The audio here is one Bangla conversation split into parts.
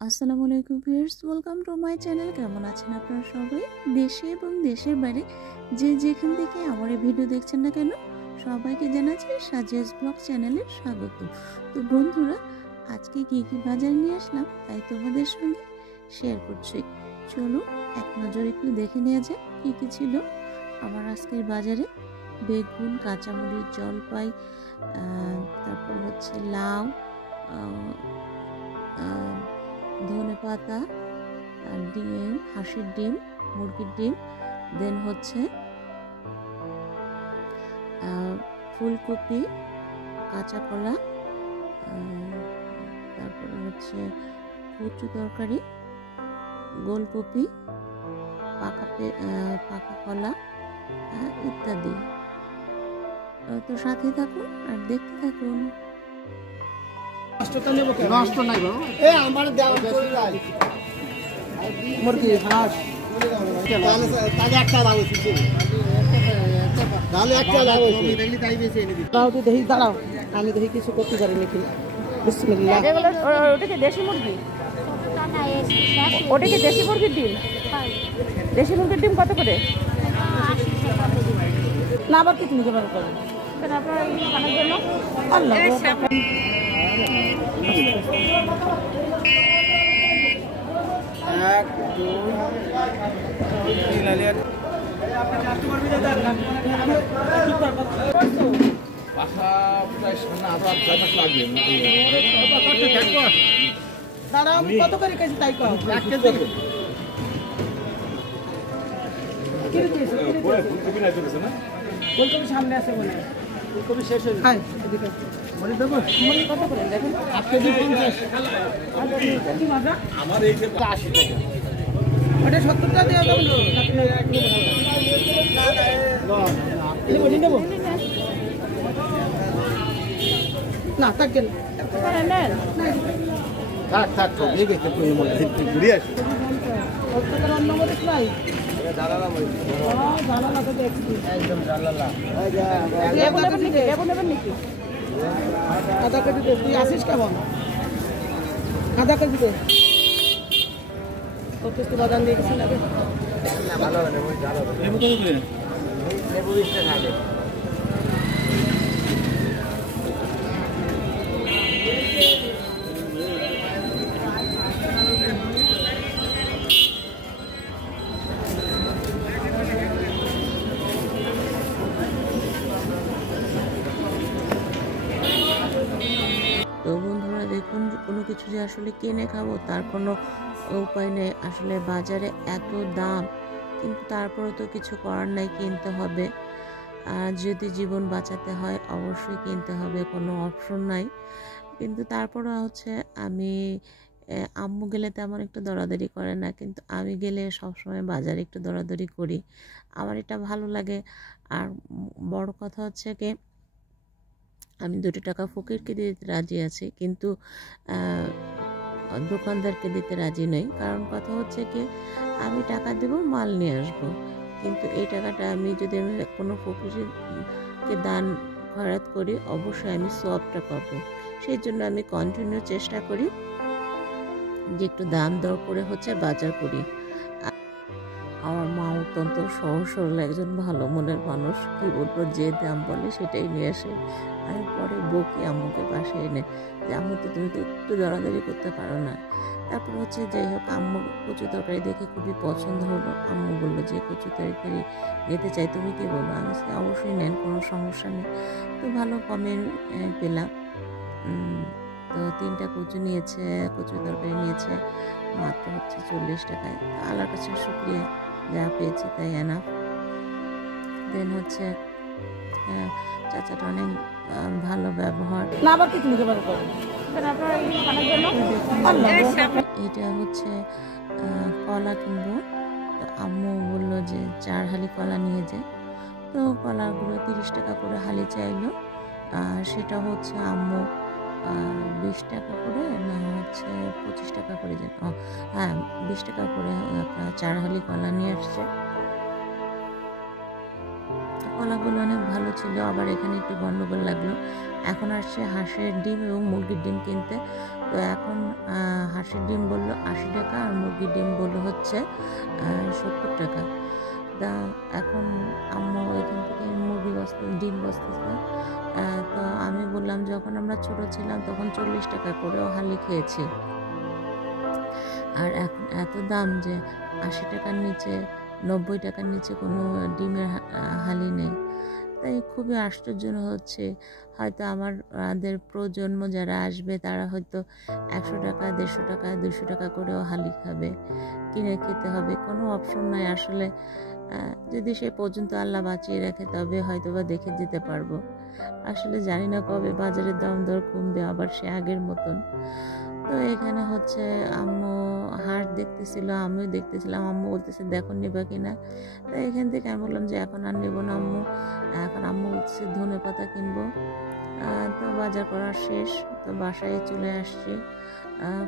আসসালামু আলাইকুম viewers, welcome to my channel. কেমন আছেন আপনারা সবাই? দেশে এবং দেশের বাইরে যে যেখান থেকে আমার এই ভিডিও দেখছেন না কেন, সবাইকে জানাচ্ছি সাজিয়াস ব্লগ চ্যানেলে স্বাগত। তো বন্ধুরা, আজকে কি কি বাজার নিয়ে আসলাম তাই তোমাদের সঙ্গে শেয়ার করছি। চলো এক নজর একটু দেখে নেওয়া যায় কি কি ছিল আমার আজকের বাজারে। বেগুন, কাঁচামরিচ, জলপাই, তারপর হচ্ছে লাউ, ধনে পাতা, ডিম, হাঁসের ডিম, মুরগির ডিম, দেন হচ্ছে ফুলকপি, কাঁচা কলা, তারপরে হচ্ছে কচু তরকারি, গোলকপি, পাকা কলা ইত্যাদি। তো সাথে থাকুন আর দেখতে থাকুন। নষ্ট নাই বাবা এ আমার দেওয়া মুরগি হাঁস তাহলে একটা দাও তাহলে একটা দাও দেখলি তাই বেশি এনে দিই দাও তো দেখি দাঁড়াও আমি দেখি কিছু করতে পারি নাকি বিসমিল্লাহ। এগুলো ওটা কি দেশি মুরগি? ওটা কি দেশি মুরগির ডিম? দেশি মুরগির ডিম কত করে? না আবার কিছু নিতে পারবো আপনার খানার জন্য আল্লাহ এক দুই দাদা আমি কত করে কেজি তাই কম 1 কেজি ফুলকপি সামনে আছে বলে ফুলকপি শেষ হয়ে হ্যাঁ এদিকে মনে দেবো মনে কত করে দেখেন 1 কেজি 50 কি মাত্রা আমার এই যে 80 টাকা ওটা 70 টাকা দেওয়া যাবে না থাক গেল থাক থাক তো এই দেখতে পুরো মনে হিট ঘুরে আসে কতটা অন্য মতে নাই জালালা মই জালালা তো দেখছি একদম জালালা লেবু নেবেন নাকি আধা কেজি দে তুই আসিস কেমন আধা কেজি দে কত বাদাম দিয়ে গেছিস লাগে না ভালো হবে ওই জালালা লেবু কত করে লেবু 20 টাকা আছে। তো বন্ধুরা দেখুন, কোনো কিছু যে আসলে কিনে খাবো তার কোনো উপায় নেই। আসলে বাজারে এত দাম, কিন্তু তারপরেও তো কিছু করার নাই, কিনতে হবে। আর যদি জীবন বাঁচাতে হয় অবশ্যই কিনতে হবে, কোনো অপশন নাই। কিন্তু তারপরে হচ্ছে আমি আম্মু গেলে তেমন একটু দরাদরি করে না, কিন্তু আমি গেলে সবসময় বাজারে একটু দরাদরি করি, আমার এটা ভালো লাগে। আর বড় কথা হচ্ছে কি, আমি 2 টাকা ফকিরকে দিতে রাজি আছি, কিন্তু দোকানদারকে দিতে রাজি নই। কারণ কথা হচ্ছে কি, আমি টাকা দেব, মাল নিয়ে আসবো, কিন্তু এই টাকাটা আমি যদি কোনো ফকিরকে দান খয়রাত করি অবশ্যই আমি সওয়াবটা পাবো। সেই জন্য আমি কন্টিনিউ চেষ্টা করি যে একটু দাম দর করে হচ্ছে বাজার করি। আমার মা অত্যন্ত সহজ সরল একজন ভালো মনের মানুষ, কি বলবো, যে দাম বলে সেটাই নিয়ে আসে। আমি পরে বকি আম্মুকে পাশে এনে যে আম্মু, তো তুমি তো একটু দরাদরি করতে পারো না। তারপর হচ্ছে যাই হোক, আম্মু কচু তরকারি দেখে খুবই পছন্দ হলো। আম্মু বললো যে কচু তরকারি নিতে চাই, তুমি কি বলো? আমি অবশ্যই নেন, কোনো সমস্যা নেই। তো ভালো কমেন্ট পেলাম। তো 3টা কচু নিয়েছে, কচু তরকারি নিয়েছে মাত্র হচ্ছে 40 টাকায়। আল্লাহর কাছে শুকরিয়া, যা পেয়েছি তাই এনাফ। দেন হচ্ছে চাচাটা অনেক ভালো ব্যবহার। না আবার কিছু নিতে পারবো আপনার খানার জন্য এটা হচ্ছে কলা কিনবো। তো আম্মু বললো যে 4 হালি কলা নিয়ে যায়। তো কলাগুলো 30 টাকা করে হালি চাইলো। সেটা হচ্ছে আম্মু 20 টাকা করে, না হচ্ছে 25 টাকা করে, হ্যাঁ 20 টাকা করে 4 হালি কলা নিয়ে আসছে। কলাগুলো অনেক ভালো ছিল। আবার এখানে একটু গন্ডগোল লাগলো, এখন আসছে হাঁসের ডিম এবং মুরগির ডিম কিনতে। তো এখন হাঁসের ডিম বললো 80 টাকা, আর মুরগির ডিম বললো হচ্ছে 70 টাকা। তা এখন আম্মু এখান থেকে ডিম বসতেছে। তো আমি বললাম যখন আমরা ছোট ছিলাম তখন 40 টাকা করেও হালি খেয়েছি, আর এখন এত দাম যে 80 টাকার নিচে 90 টাকার নিচে কোনো ডিমের হালি নেই। তাই খুবই আশ্চর্য হচ্ছে। হয়তো আমাদের প্রজন্ম যারা আসবে তারা হয়তো 100 টাকা 150 টাকা 200 টাকা করেও হালি খাবে, কিনে খেতে হবে, কোনো অপশন নাই আসলে। যদি সে পর্যন্ত আল্লাহ বাঁচিয়ে রাখে তবে হয়তো বা দেখে যেতে পারবো। আসলে জানি না কবে বাজারের দাম দর কমবে আবার সে আগের মতন। তো এখানে হচ্ছে আম্মু হাঁস দেখতেছিল, আমিও দেখতেছিলাম। আম্মু বলতেছে দেখো নেবা কিনা। তো এখান থেকে আমি বললাম যে এখন আর নেবো না আম্মু, এখন আম্মু বলতেছে ধনে পাতা কিনবো। তো বাজার করা শেষ, তো বাসায় চলে আসছি।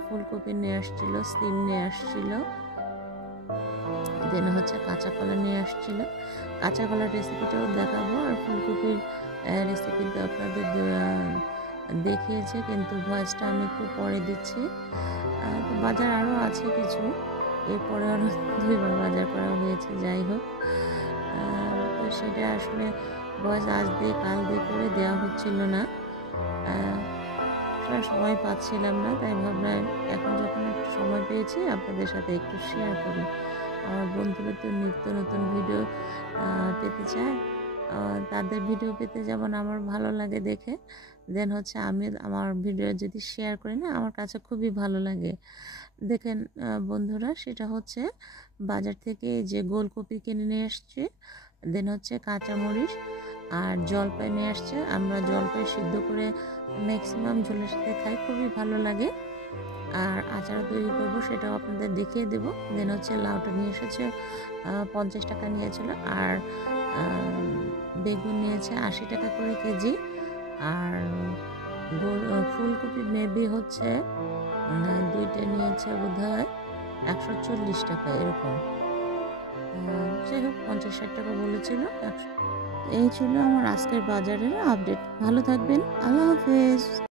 ফুলকপি নিয়ে আসছিল, সিম নিয়ে আসছিল, দেন হচ্ছে কাঁচা কলা নিয়ে আসছিল। কাঁচা কলার রেসিপিটাও দেখাবো, আর ফুলকপির রেসিপিটা আপনাদের দেখিয়েছে, কিন্তু ভয়েসটা আমি একটু পরে দিচ্ছি। তো বাজার আরও আছে কিছু, এরপরে আরও 2বার বাজার করা হয়েছে। যাই হোক, তো সেটা আসলে ভয়েস আজ দিয়ে কাল দিয়ে করে দেওয়া হচ্ছিল না, সময় পাচ্ছিলাম না। তাই ভাবলাম এখন যখন একটু সময় পেয়েছি আপনাদের সাথে একটু শেয়ার করি। আমার বন্ধুরা তো নিত্য নতুন ভিডিও পেতে চায়, তাদের ভিডিও পেতে যেমন আমার ভালো লাগে দেখে, দেন হচ্ছে আমি আমার ভিডিও যদি শেয়ার করি না, আমার কাছে খুবই ভালো লাগে। দেখেন বন্ধুরা, সেটা হচ্ছে বাজার থেকে যে গোলকপি কিনে নিয়ে আসছে, দেন হচ্ছে কাঁচামরিচ আর জলপাই নিয়ে আসছে। আমরা জলপাই সিদ্ধ করে ম্যাক্সিমাম ঝোলের সাথে খাই, খুবই ভালো লাগে। আর আচার তৈরি করব সেটাও আপনাদের দেখিয়ে দেব। দেন হচ্ছে লাউটা নিয়ে এসেছে 50 টাকা নিয়েছিল, আর বেগুন নিয়েছে 80 টাকা করে কেজি, আর ফুলকপি মেবি হচ্ছে 2টা নিয়েছে বোধহয় 140 টাকা এরকম। যাই হোক 50-60 টাকা বলেছিল। এই ছিল আমার আজকের বাজারের আপডেট। ভালো থাকবেন, আল্লাহ হাফেজ।